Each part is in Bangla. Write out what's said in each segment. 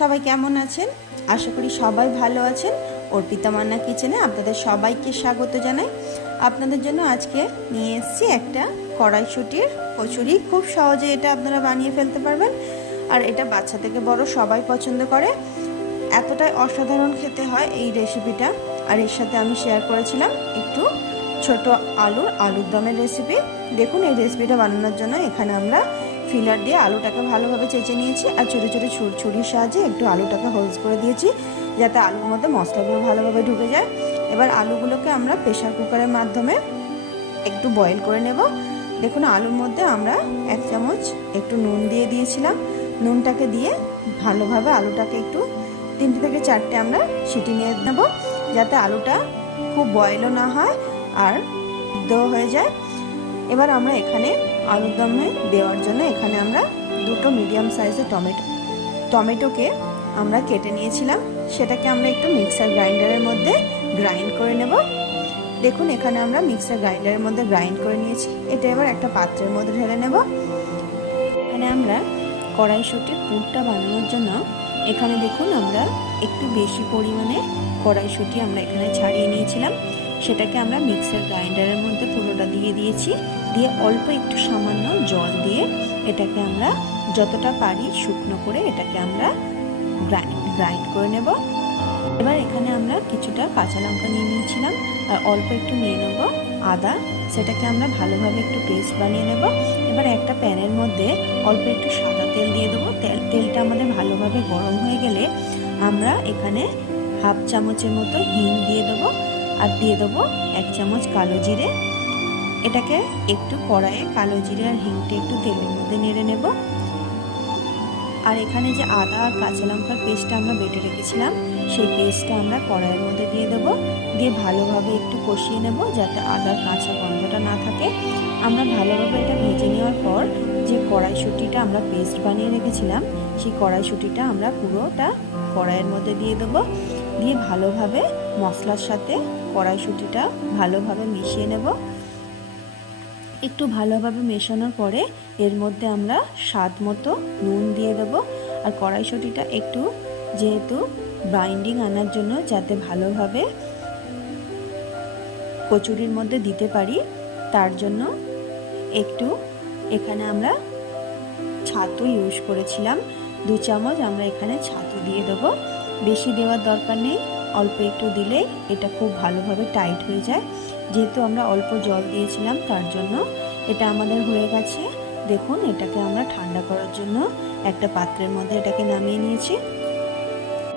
সবাই কেমন আছেন? আশা করি সবাই ভালো আছেন। অর্পিতা মান্না কিচেনে আপনাদের সবাইকে স্বাগত জানাই। আপনাদের জন্য আজকে নিয়ে এসেছি একটা কড়াইশুঁটির কচুরি। খুব সহজে এটা আপনারা বানিয়ে ফেলতে পারবেন, আর এটা বাচ্চা থেকে বড় সবাই পছন্দ করে। এতটাই অসাধারণ খেতে হয় এই রেসিপিটা। আর এর সাথে আমি শেয়ার করেছিলাম একটু ছোট আলুর দমের রেসিপি। দেখুন, এই রেসিপিটা বানানোর জন্য এখানে আমরা ফিলার দিয়ে আলুটাকে ভালোভাবে চেঁচে নিয়েছি, আর ছোটো ছোটো ছুরির সাহায্যে একটু আলুটাকে হোলস করে দিয়েছি যাতে আলুর মধ্যে মশলাগুলো ভালোভাবে ঢুকে যায়। এবার আলুগুলোকে আমরা প্রেশার কুকারের মাধ্যমে একটু বয়েল করে নেব। দেখুন, আলুর মধ্যে আমরা 1 চামচ একটু নুন দিয়ে দিয়েছিলাম। নুনটাকে দিয়ে ভালোভাবে আলুটাকে একটু 3 থেকে 4টে আমরা সিটি নিয়ে নেব, যাতে আলুটা খুব বয়েলও না হয় আর সিদ্ধ হয়ে যায়। এবার আমরা এখানে আলুর দমে দেওয়ার জন্য এখানে আমরা 2টো মিডিয়াম সাইজের টমেটোকে আমরা কেটে নিয়েছিলাম। সেটাকে আমরা একটু মিক্সার গ্রাইন্ডারের মধ্যে গ্রাইন্ড করে নেব। দেখুন, এখানে আমরা মিক্সার গ্রাইন্ডারের মধ্যে গ্রাইন্ড করে নিয়েছি। এটা এবার একটা পাত্রের মধ্যে ঢেলে নেব। এখানে আমরা কড়াইশুঁটির পুরটা বানানোর জন্য এখানে দেখুন আমরা একটু বেশি পরিমাণে কড়াইশুঁটি আমরা এখানে ছাড়িয়ে নিয়েছিলাম। সেটাকে আমরা মিক্সার গ্রাইন্ডারের মধ্যে পুরোটা দিয়ে দিয়েছি। দিয়ে অল্প একটু সামান্য জল দিয়ে এটাকে আমরা যতটা পারি শুকনো করে এটাকে আমরা গ্রাইন্ড করে নেব। এবার এখানে আমরা কিছুটা কাঁচা লঙ্কা নিয়ে নিয়েছিলাম আর অল্প একটু নিয়ে নেব আদা। সেটাকে আমরা ভালোভাবে একটু পেস্ট বানিয়ে নেব। এবার একটা প্যানের মধ্যে অল্প একটু সাদা তেল দিয়ে দেবো। তেলটা আমাদের ভালোভাবে গরম হয়ে গেলে আমরা এখানে 1/2 চামচের মতো হিং দিয়ে দেবো, আর দিয়ে দেবো 1 চামচ কালো জিরে। এটাকে একটু কড়াইয়ে কালো জিরে আর হিংটা একটু তেলের মধ্যে নেড়ে নেব। আর এখানে যে আদা আর কাঁচা লঙ্কার পেস্টটা আমরা বেটে রেখেছিলাম সেই পেস্টটা আমরা কড়াইয়ের মধ্যে দিয়ে দেবো। দিয়ে ভালোভাবে একটু কষিয়ে নেব যাতে আদার কাঁচা গন্ধটা না থাকে। আমরা ভালোভাবে এটা ভেজে নেওয়ার পর যে কড়াইশুঁটিটা আমরা পেস্ট বানিয়ে রেখেছিলাম সেই কড়াইশুঁটিটা আমরা পুরোটা কড়াইয়ের মধ্যে দিয়ে দেবো। দিয়ে ভালোভাবে মশলার সাথে কড়াইশুঁটিটা ভালোভাবে মিশিয়ে নেব। একটু ভালোভাবে মেশানোর পরে এর মধ্যে আমরা স্বাদ মতো নুন দিয়ে দেবো। আর কড়াইশুঁটিটা একটু যেহেতু বাইন্ডিং আনার জন্য যাতে ভালোভাবে কচুরির মধ্যে দিতে পারি তার জন্য একটু এখানে আমরা ছাতু ইউজ করেছিলাম। 2 চামচ আমরা এখানে ছাতু দিয়ে দেবো। বেশি দেওয়ার দরকার নেই, অল্প একটু দিলেই এটা খুব ভালোভাবে টাইট হয়ে যায়। যেহেতু আমরা অল্প জল দিয়েছিলাম তার জন্য এটা আমাদের হয়ে গেছে। দেখুন, এটাকে আমরা ঠান্ডা করার জন্য একটা পাত্রের মধ্যে এটাকে নামিয়ে নিয়েছি।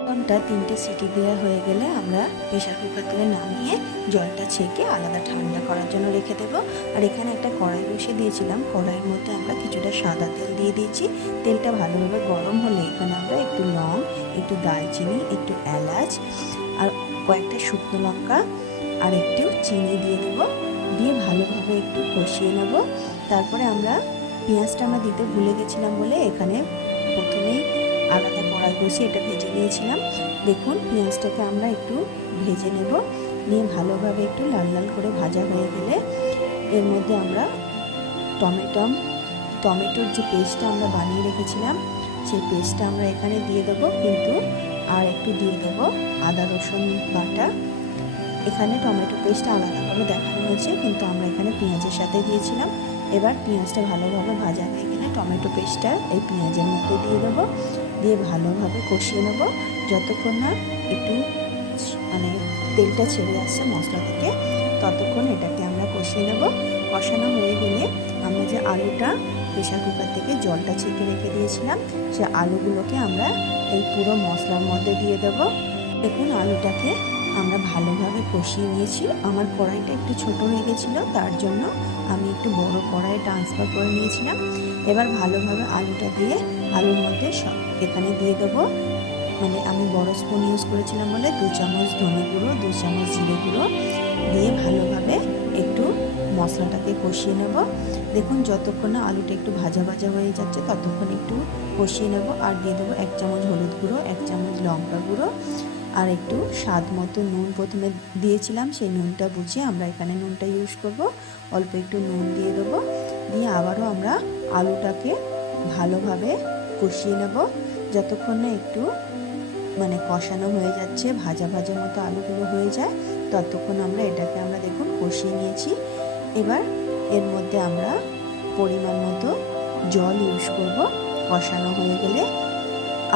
ঘন্টা 3টে সিটি দেওয়া হয়ে গেলে আমরা প্রেশার কুকার থেকে নামিয়ে জলটা ছেঁকে আলাদা ঠান্ডা করার জন্য রেখে দেবো। আর এখানে একটা কড়াই বসিয়ে দিয়েছিলাম। কড়াইয়ের মধ্যে আমরা কিছুটা সাদা তেল দিয়ে দিয়েছি। তেলটা ভালোভাবে গরম হলে এখানে আমরা একটু লং, একটু দারচিনি, একটু এলাচ আর কয়েকটা শুকনো লঙ্কা আর একটু চিনি দিয়ে দেব। দিয়ে ভালোভাবে একটু কষিয়ে নেব। তারপরে আমরা পেঁয়াজটা দিতে ভুলে গেছিলাম বলে এখানে প্রথমেই আলাদা কড়াই বসিয়ে এটা ভেজে নিয়েছিলাম। দেখুন, পেঁয়াজটাকে আমরা একটু ভেজে নেব। নিয়ে ভালোভাবে একটু লাল লাল করে ভাজা হয়ে গেলে এর মধ্যে আমরা টমেটোর যে পেস্টটা আমরা বানিয়ে রেখেছিলাম সেই পেস্টটা আমরা এখানে দিয়ে দেবো। কিন্তু আর একটু দিয়ে দেবো আদা রসুন বাটা। এখানে টমেটো পেস্টটা আলাদাভাবে দেখানো হয়েছে, কিন্তু আমরা এখানে পেঁয়াজের সাথে দিয়েছিলাম। এবার পেঁয়াজটা ভালোভাবে ভাজা হয়ে গেলে টমেটো পেস্টটা এই পেঁয়াজের মধ্যে দিয়ে দেবো। দিয়ে ভালোভাবে কষিয়ে নেব যতক্ষণ না একটু তেলটা ছেড়ে আসছে মশলা থেকে, ততক্ষণ এটাকে আমরা কষিয়ে নেব। কষানো হয়ে গেলে আমরা যে আলুটা প্রেশার কুকার থেকে জলটা ছেঁকে রেখে দিয়েছিলাম সে আলুগুলোকে আমরা এই পুরো মশলার মধ্যে দিয়ে দেব। দেখুন, আলুটাকে আমরা ভালোভাবে কষিয়ে নিয়েছি। আমার কড়াইটা একটু ছোট হয়ে গেছিলো, তার জন্য আমি একটু বড় কড়াই ট্রান্সফার করে নিয়েছিলাম। এবার ভালোভাবে আলুটা দিয়ে আলুর মধ্যে এখানে দিয়ে দেবো। আমি বড় স্পুন ইউজ করেছিলাম বলে 2 চামচ ধনে গুঁড়ো, 2 চামচ জিরে গুঁড়ো দিয়ে ভালোভাবে একটু মশলাটাকে কষিয়ে নেব। দেখুন, যতক্ষণ না আলুটা একটু ভাজা ভাজা হয়ে যাচ্ছে ততক্ষণ একটু কষিয়ে নেব। আর দিয়ে দেবো 1 চামচ হলুদ গুঁড়ো, 1 চামচ লঙ্কা গুঁড়ো আর একটু স্বাদ মতো নুন প্রথমে দিয়েছিলাম, সেই নুনটা বুঝিয়ে আমরা এখানে নুনটা ইউজ করব। অল্প একটু নুন দিয়ে দেবো। দিয়ে আবারও আমরা আলুটাকে ভালোভাবে কষিয়ে নেব যতক্ষণ না একটু মানে কষানো হয়ে যাচ্ছে, ভাজা ভাজা মতো আলুগুলো হয়ে যায়, ততক্ষণ এটাকে আমরা দেখুন কষিয়ে নিয়েছি। এবার এর মধ্যে আমরা পরিমাণ মতো জল ইউজ করব। কষানো হয়ে গেলে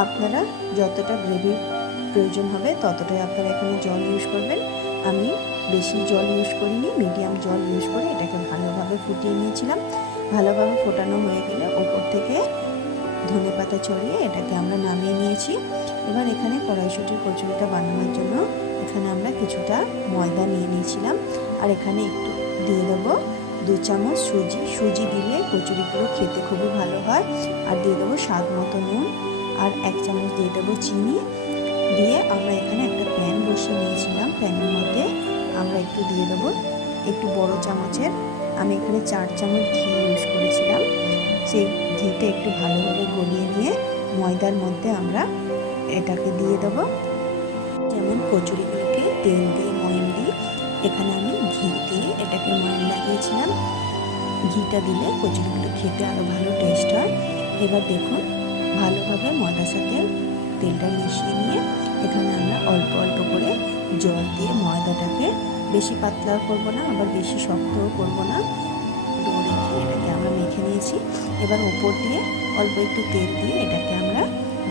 আপনারা যতটা গ্রেভির প্রয়োজন হবে ততটাই আপনারা এখানে জল ইউজ করবেন। আমি বেশি জল ইউজ করিনি, মিডিয়াম জল ইউজ করে এটাকে ভালোভাবে ফুটিয়ে নিয়েছিলাম। ভালোভাবে ফোটানো হয়ে গেলে ওপর থেকে ধনেপাতা ছড়িয়ে এটাকে আমরা নামিয়ে নিয়েছি। এবার এখানে কড়াইশুঁটির কচুরিটা বানানোর জন্য এখানে আমরা কিছুটা ময়দা নিয়ে নিয়েছিলাম, আর এখানে একটু দিয়ে দেবো 2 চামচ সুজি দিলে কচুরিগুলো খেতে খুবই ভালো হয়। আর দিয়ে দেবো স্বাদ মতো নুন, আর 1 চামচ দিয়ে দেবো চিনি দিয়ে আমরা এখানে একটা প্যান বসিয়ে নিয়েছিলাম। প্যানের মধ্যে আমরা একটু দিয়ে দেবো একটু বড় চামচের, আমি এখানে 4 চামচ ঘি ইউজ করেছিলাম। সেই ঘিটা একটু ভালোভাবে গলিয়ে নিয়ে ময়দার মধ্যে আমরা এটাকে দিয়ে দেবো। যেমন কচুরিগুলোকে তেল দিয়ে ময়ান দিই, এখানে আমি ঘি দিয়ে এটাকে ময়ান লাগিয়েছিলাম। ঘিটা দিলে কচুরিগুলো খেতে আরও ভালো টেস্ট হয়। এবার দেখুন ভালোভাবে ময়দার সাথে তেলটা মিশিয়ে নিয়ে এখানে আমরা অল্প অল্প করে জল দিয়ে ময়দাটাকে বেশি পাতলা করবো না, আবার বেশি শক্তও করবো না, ডো রেখে এটাকে আমরা মেখে নিয়েছি। এবার ওপর দিয়ে অল্প একটু তেল দিয়ে এটাকে আমরা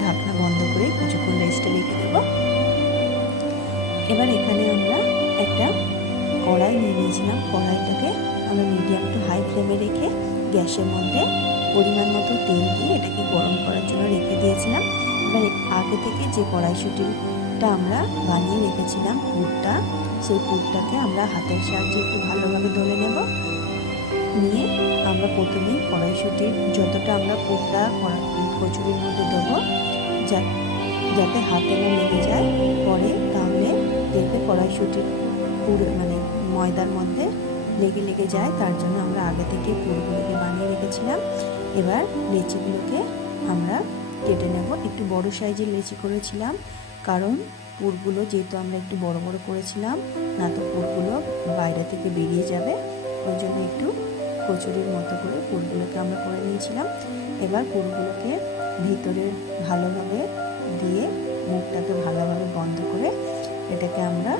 ঢাকনা বন্ধ করে কিছুক্ষণ রেস্টে রেখে দেবো। এবার এখানে আমরা একটা কড়াই নিয়ে নিয়েছিলাম। কড়াইটাকে আমরা মিডিয়াম টু হাই ফ্লেমে রেখে গ্যাসের মধ্যে পরিমাণ মতো তেল দিয়ে এটাকে গরম করার জন্য রেখে দিয়েছিলাম। এবার আগে থেকে যে কড়াইশুঁটিটা আমরা বানিয়ে রেখেছিলাম পুরটা, সেই পুরটাকে আমরা হাতের সাহায্যে একটু ভালোভাবে ধরে নেব। নিয়ে আমরা প্রথমেই কড়াইশুঁটির যতটা আমরা পুরটা কচুরির মধ্যে দেবো যাতে হাতে না লেগে যায় পরে, তাহলে দেখবে কড়াইশুঁটির পুরো মানে ময়দার মধ্যে লেগে যায়। তার জন্য আমরা আগে থেকে পুরগুলোকে বানিয়ে রেখেছিলাম। এবার লেচিগুলোকে আমরা কেটে নেব। একটু বড় সাইজের লেচি করেছিলাম, কারণ পুরগুলো যেহেতু আমরা একটু বড় বড় করেছিলাম, না তো পুরগুলো বাইরে থেকে বেরিয়ে যাবে, ওই জন্য একটু কচুরির মতো করে পুরগুলোকে আমরা করে নিয়েছিলাম। এবার পুরগুলোকে ভিতরে ভালোভাবে দিয়ে মুখটাকে ভালোভাবে বন্ধ করে এটাকে আমরা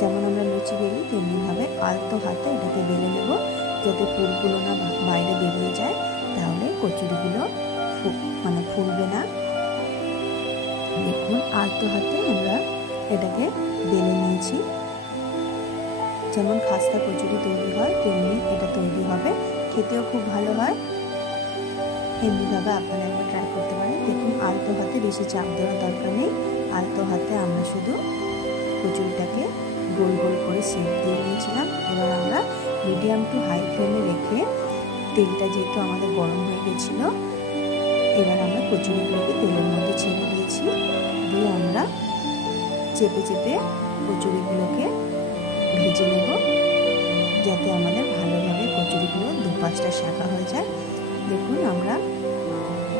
যেমন আমরা লুচি বেলি তেমনিভাবে আলতো হাতে এটাকে বেলে নেব, যাতে পুরগুলো না বাইরে বেরিয়ে যায়, তাহলে কচুরিগুলো ফুলবে না। দেখুন আলতো হাতে আমরা এটাকে বেলে নিয়েছি। যেমন খাস্তা কচুরি তৈরি হয় তেমনি এটা তৈরি হবে, খেতেও খুব ভালো হয়। এমনিভাবে আপনারা একবার ট্রাই করতে পারেন। দেখুন আলতো হাতে, বেশি চাপ দেওয়ার দরকার নেই, আলতো হাতে আমরা শুধু কচুরিটাকে গোল গোল করে শেপ দিয়ে নিয়েছিলাম। এবার আমরা মিডিয়াম টু হাই ফ্লেমে রেখে তেলটা যেহেতু আমাদের গরম হয়ে গেছিলো, এবার আমরা কচুরিগুলোকে তেলের মধ্যে ছেড়ে দিয়েছি। দিয়ে আমরা চেপে চেপে কচুরিগুলোকে ভেজে নেব, যাতে আমাদের ভালোভাবে কচুরিগুলো দুপাশটা শাঁকা হয়ে যায়। দেখুন আমরা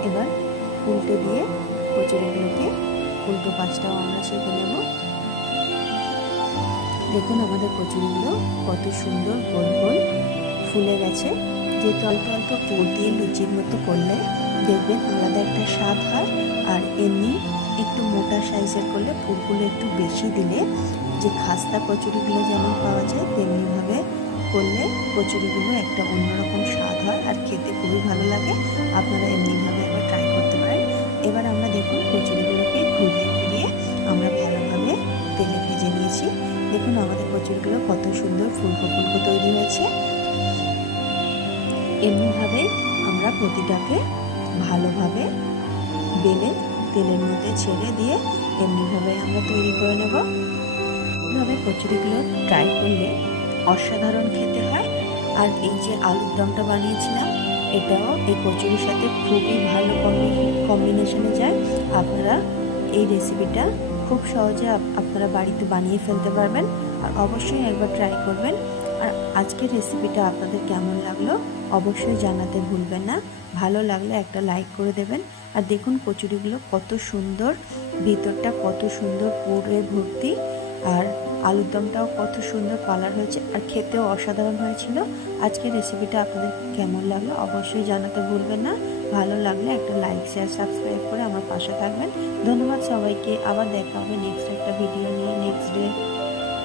এবার উল্টে দিয়ে কচুরিগুলোকে উল্টো পাশটাও আমরা সেঁকে নেব। দেখুন আমাদের কচুরিগুলো কত সুন্দর গোল গোল ফুলে গেছে। যেহেতু অল্প অল্প পুর দিয়ে লুচির মতো করলে দেখবেন আলাদা একটা স্বাদ হয়, আর এমনি একটু মোটা সাইজের করলে পুরগুলো একটু বেশি দিলে যে খাস্তা কচুরিগুলো যেমন পাওয়া যায় তেমনিভাবে করলে কচুরিগুলো একটা অন্যরকম স্বাদ হয় আর খেতে খুবই ভালো লাগে। আপনারা এমনিভাবে একবার ট্রাই করতে পারেন। এবার আমরা দেখুন কচুরিগুলোকে ঘুরিয়ে ফিরিয়ে আমরা ভালোভাবে তেলে ভেজে নিয়েছি। দেখুন আমাদের কচুরিগুলো কত সুন্দর ফুলকো ফুলকো তৈরি হয়েছে। এমনিভাবে আমরা প্রতিটাকে ভালোভাবে বেলে তেলের মধ্যে ছেড়ে দিয়ে এমনিভাবে আমরা তৈরি করে নেব। এভাবে কচুরিগুলো ট্রাই করলে অসাধারণ খেতে হয়। আর এই যে আলুর দমটা বানিয়েছিলাম, এটাও এই কচুরির সাথে খুবই ভালো কম্বিনেশনে যায়। আপনারা এই রেসিপিটা খুব সহজে আপনারা বাড়িতে বানিয়ে ফেলতে পারবেন, আর অবশ্যই একবার ট্রাই করবেন। আর আজকের রেসিপিটা আপনাদের কেমন লাগলো অবশ্যই জানাতে ভুলবেন না। ভালো লাগলে একটা লাইক করে দেবেন। আর দেখুন কচুরিগুলো কত সুন্দর, ভিতরটা কত সুন্দর পুরে ভর্তি, আর আলুর দমটাও কত সুন্দর কালার হয়েছে, আর খেতেও অসাধারণ হয়েছিল। আজকের রেসিপিটা আপনাদের কেমন লাগলো অবশ্যই জানাতে ভুলবেন না। ভালো লাগলে একটা লাইক শেয়ার সাবস্ক্রাইব করে আমার পাশে থাকবেন। ধন্যবাদ সবাইকে। আবার দেখা হবে নেক্সট একটা ভিডিও নিয়ে।